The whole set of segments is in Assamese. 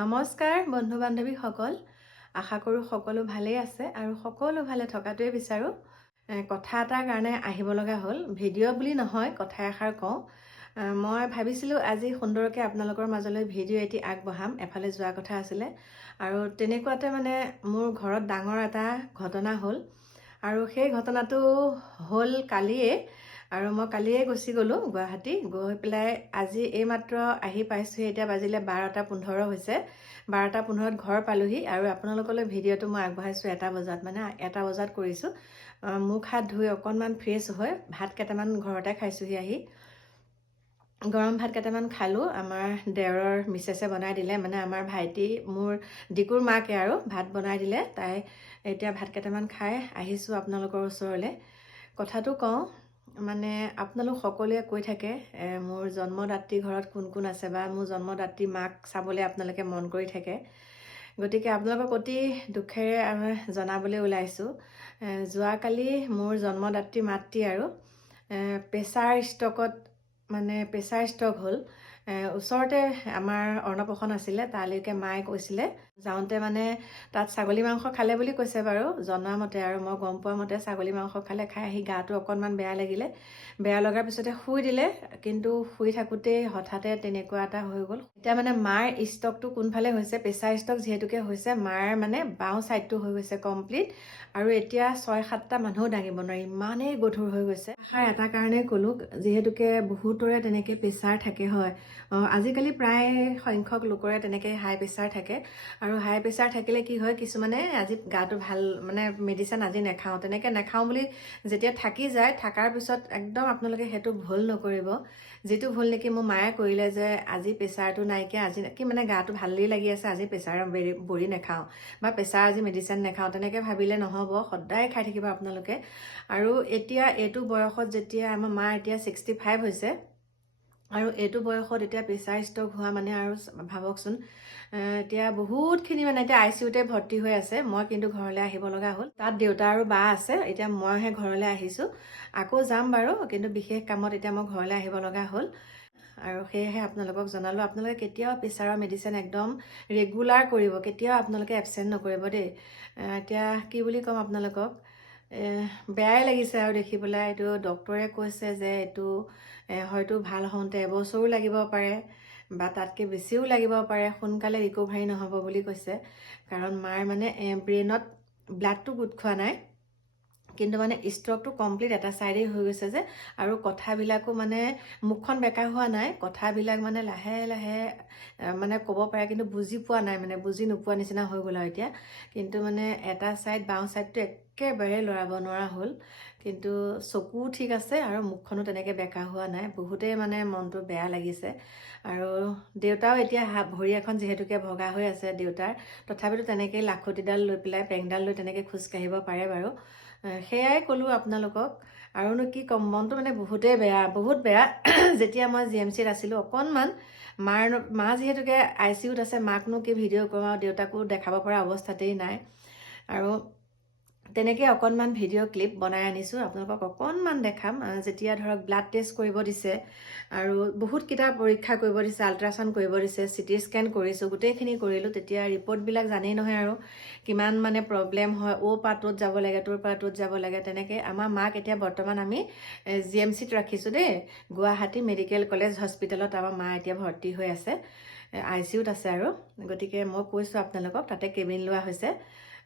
নমস্কাৰ বন্ধু বান্ধৱীসকল আশা কৰোঁ সকলো ভালেই আছে আৰু সকলো ভালে থকাটোৱে বিচাৰোঁ। কথা এটাৰ কাৰণে আহিব লগা হ'ল। ভিডিঅ' বুলি নহয় কথা এষাৰ কওঁ। মই ভাবিছিলোঁ আজি সুন্দৰকৈ আপোনালোকৰ মাজলৈ ভিডিঅ' এটি আগবঢ়াম। এফালে যোৱা কথা আছিলে। আৰু তেনেকুৱাতে মানে মোৰ ঘৰত ডাঙৰ এটা ঘটনা হ'ল। আৰু সেই ঘটনাটো হ'ল কালিয়ে। আৰু মই কালিয়ে গুচি গ'লোঁ গুৱাহাটী। গৈ পেলাই আজি এইমাত্ৰ আহি পাইছোঁহি এতিয়া বাজিলে বাৰটা পোন্ধৰ হৈছে। বাৰটা পোন্ধৰত ঘৰ পালোহি আৰু আপোনালোকলৈ ভিডিঅ'টো মই আগবঢ়াইছোঁ এটা বজাত মানে এটা বজাত কৰিছোঁ। মুখ হাত ধুই অকণমান ফ্ৰেছ হৈ ভাত কেইটামান ঘৰতে খাইছোঁহি আহি। গৰম ভাত কেইটামান খালোঁ আমাৰ দেওৰৰ মিছেছে বনাই দিলে মানে আমাৰ ভাইটি মোৰ ডিকুৰ মাকে আৰু ভাত বনাই দিলে তাই এতিয়া ভাত কেইটামান খাই আহিছোঁ আপোনালোকৰ ওচৰলৈ। কথাটো কওঁ মানে আপোনালোক সকলোৱে কৈ থাকে মোৰ জন্মদাত্ৰী ঘৰত কোন কোন আছে বা মোৰ জন্মদাত্ৰী মাক চাবলৈ আপোনালোকে মন কৰি থাকে। গতিকে আপোনালোকক অতি দুখেৰে জনাবলৈ ওলাইছোঁ। যোৱাকালি মোৰ জন্মদাত্ৰী মাতৃ আৰু প্ৰেছাৰ ষ্টকত মানে প্ৰেছাৰ ষ্টক হ'ল। ওচৰতে আমাৰ অন্নপ্ৰসন আছিলে তালৈকে মায়ে কৈছিলে যাওঁতে মানে তাত ছাগলী মাংস খালে বুলি কৈছে বাৰু জনোৱা মতে আৰু মই গম পোৱা মতে ছাগলী মাংস খালে খাই আহি গাটো অকণমান বেয়া লাগিলে। বেয়া লগাৰ পিছতে শুই দিলে কিন্তু শুই থাকোঁতেই হঠাতে তেনেকুৱা এটা হৈ গ'ল। এতিয়া মানে মাৰ ষ্টকটো কোনফালে হৈছে প্ৰেছাৰ ষ্টক যিহেতুকে হৈছে মাৰ মানে বাওঁ ছাইডটো হৈ গৈছে কমপ্লিট। আৰু এতিয়া ছয় সাতটা মানুহো দাঙিব নোৱাৰি ইমানেই গধুৰ হৈ গৈছে। আশাৰ এটা কাৰণেই ক'লোঁ যিহেতুকে বহুতৰে তেনেকৈ প্ৰেছাৰ থাকে হয় আজিকালি প্ৰায় সংখ্যক লোকৰে তেনেকৈ হাই প্ৰেছাৰ থাকে। আৰু হাই প্ৰেছাৰ থাকিলে কি হয় কিছুমানে আজি গাটো ভাল মানে মেডিচিন আজি নাখাওঁ তেনেকৈ নাখাওঁ বুলি যেতিয়া থাকি যায় থকাৰ পিছত একদম আপোনালোকে সেইটো ভুল নকৰিব। যিটো ভুল নেকি মোৰ মায়ে কৰিলে যে আজি প্ৰেছাৰটো নাইকিয়া আজি কি মানে গাটো ভালেই লাগি আছে আজি প্ৰেছাৰ বেৰি বড়ি নাখাওঁ বা প্ৰেছাৰ আজি মেডিচিন নাখাওঁ তেনেকৈ ভাবিলে নহ'ব সদায় খাই থাকিব আপোনালোকে। আৰু এতিয়া এইটো বয়সত যেতিয়া আমাৰ মা এতিয়া ছিক্সটি ফাইভ হৈছে আৰু এইটো বয়সত এতিয়া প্ৰেছাৰ ষ্টক হোৱা মানে আৰু ভাবকচোন। এতিয়া বহুতখিনি মানে এতিয়া আই চি ইউতে ভৰ্তি হৈ আছে। মই কিন্তু ঘৰলৈ আহিব লগা হ'ল। তাত দেউতা আৰু বা আছে। এতিয়া মইহে ঘৰলৈ আহিছোঁ। আকৌ যাম বাৰু কিন্তু বিশেষ কামত এতিয়া মই ঘৰলৈ আহিব লগা হ'ল। আৰু সেয়েহে আপোনালোকক জনালোঁ আপোনালোকে কেতিয়াও প্ৰেছাৰৰ মেডিচিন একদম ৰেগুলাৰ কৰিব কেতিয়াও আপোনালোকে এবচেণ্ট নকৰিব দেই। এতিয়া কি বুলি ক'ম আপোনালোকক? বেয়াই লাগিছে আৰু দেখি পেলাই এইটো ডক্তৰে কৈছে যে এইটো হয়তো ভাল হওঁতে এবছৰো লাগিব পাৰে বা তাতকৈ বেছিও লাগিব পাৰে সোনকালে ৰিকভাৰী নহ'ব বুলি কৈছে। কাৰণ মাৰ মানে ব্ৰেইনত ব্লাডটো গোট খোৱা নাই। কিন্তু মানে ষ্ট্ৰকটো কমপ্লিট এটা ছাইডেই হৈ গৈছে যে আৰু কথাবিলাকো মানে মুখখন বেকা হোৱা নাই। কথাবিলাক মানে লাহে লাহে মানে ক'ব পাৰে কিন্তু বুজি পোৱা নাই মানে বুজি নোপোৱা নিচিনা হৈ গ'ল আৰু এতিয়া। কিন্তু মানে এটা ছাইড বাওঁ ছাইডটো একেবাৰে লৰাব নোৱাৰা হ'ল। কিন্তু চকুও ঠিক আছে আৰু মুখখনো তেনেকৈ বেকা হোৱা নাই। বহুতেই মানে মনটো বেয়া লাগিছে। আৰু দেউতাও এতিয়া হা ভৰি এখন যিহেতুকে ভগা হৈ আছে দেউতাৰ তথাপিতো তেনেকৈ লাখুটিডাল লৈ পেলাই পেংডাল লৈ তেনেকৈ খোজকাঢ়িব পাৰে বাৰু। সেয়াই ক'লোঁ আপোনালোকক। আৰুনো কি ক'ম মনটো মানে বহুতেই বেয়া বহুত বেয়া। যেতিয়া মই জি এম চিত আছিলোঁ অকণমান মাৰ মা যিহেতুকে আই চি ইউত আছে মাকনো কি ভিডিঅ' কৰোঁ আৰু দেউতাকো দেখাব পৰা অৱস্থাতেই নাই। আৰু তেনেকৈ অকণমান ভিডিঅ' ক্লিপ বনাই আনিছোঁ, আপোনালোকক অকণমান দেখাম। যেতিয়া ধৰক ব্লাড টেষ্ট কৰিব দিছে আৰু বহুতকেইটা পৰীক্ষা কৰিব দিছে আল্ট্ৰাচাউণ্ড কৰিব দিছে চিটি স্কেন কৰিছোঁ, গোটেইখিনি কৰিলোঁ, তেতিয়া ৰিপৰ্টবিলাক জানেই নহয় আৰু, কিমান মানে প্ৰব্লেম হয়, অ' পৰা ত'ত যাব লাগে, তোৰ পৰা ত'ত যাব লাগে, তেনেকৈ আমাৰ মাক এতিয়া বৰ্তমান আমি জি এম চিত ৰাখিছোঁ দেই, গুৱাহাটী মেডিকেল কলেজ হস্পিটেলত আমাৰ মা এতিয়া ভৰ্তি হৈ আছে আই চি ইউত আছে আৰু, গতিকে মই কৈছোঁ আপোনালোকক তাতে কেবিন লোৱা হৈছে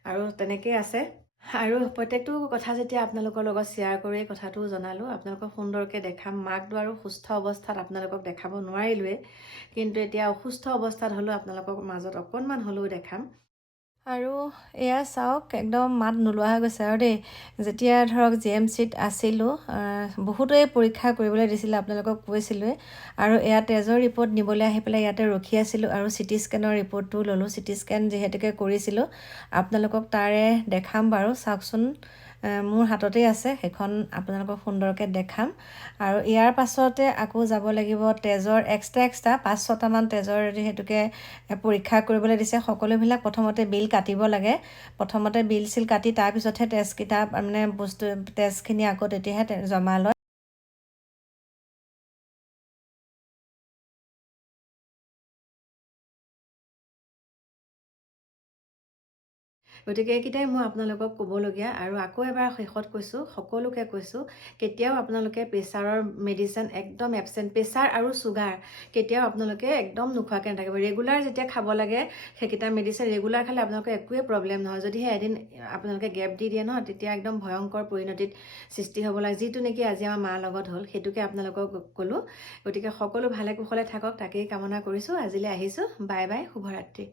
আৰু তেনেকেই আছে। আৰু প্ৰত্যেকটো কথা যেতিয়া আপোনালোকৰ লগত শ্বেয়াৰ কৰি কথাটো জনালোঁ আপোনালোকক সুন্দৰকৈ দেখাম মাকটো আৰু সুস্থ অৱস্থাত আপোনালোকক দেখাব নোৱাৰিলোৱেই। কিন্তু এতিয়া অসুস্থ অৱস্থাত হ'লেও আপোনালোকৰ মাজত অকণমান হ'লেও দেখাম। আৰু এয়া চাওক একদম মাত নোলোৱা হৈ গৈছে আৰু দেই। যেতিয়া ধৰক জি এম চিত আছিলোঁ বহুতেই পৰীক্ষা কৰিবলৈ দিছিলে আপোনালোকক কৈছিলোঁৱে। আৰু এয়া তেজৰ ৰিপৰ্ট নিবলৈ আহি পেলাই ইয়াতে ৰখি আছিলোঁ আৰু চিটি স্কেনৰ ৰিপৰ্টটো ল'লোঁ। চিটি স্কেন যিহেতুকে কৰিছিলোঁ আপোনালোকক তাৰে দেখাম বাৰু। চাওকচোন মোৰ হাততেই আছে সেইখন আপোনালোকক সুন্দৰকৈ দেখাম। আৰু ইয়াৰ পাছতে আকৌ যাব লাগিব তেজৰ এক্সট্ৰা এক্সট্ৰা পাঁচ ছটামান তেজৰ যিহেতুকে পৰীক্ষা কৰিবলৈ দিছে সকলোবিলাক প্ৰথমতে বিল কাটিব লাগে। প্ৰথমতে বিল চিল কাটি তাৰপিছতহে তেজকেইটা মানে বস্তু তেজখিনি আকৌ তেতিয়াহে জমা লয়। গতিকে এইকেইটাই মই আপোনালোকক ক'বলগীয়া আৰু আকৌ এবাৰ শেষত কৈছোঁ সকলোকে কৈছোঁ কেতিয়াও আপোনালোকে প্ৰেছাৰৰ মেডিচিন একদম এবচেণ্ট প্ৰেছাৰ আৰু চুগাৰ কেতিয়াও আপোনালোকে একদম নোখোৱাকৈ নাথাকিব। ৰেগুলাৰ যেতিয়া খাব লাগে সেইকেইটা মেডিচিন ৰেগুলাৰ খালে আপোনালোকৰ একোৱেই প্ৰব্লেম নহয়। যদিহে এদিন আপোনালোকে গেপ দি দিয়ে ন তেতিয়া একদম ভয়ংকৰ পৰিণতিত সৃষ্টি হ'ব লাগে। যিটো নেকি আজি আমাৰ মাৰ লগত হ'ল সেইটোকে আপোনালোকক ক'লোঁ। গতিকে সকলো ভালে কুশলে থাকক তাকেই কামনা কৰিছোঁ। আজিলৈ আহিছোঁ। বাই বাই শুভৰাত্ৰি।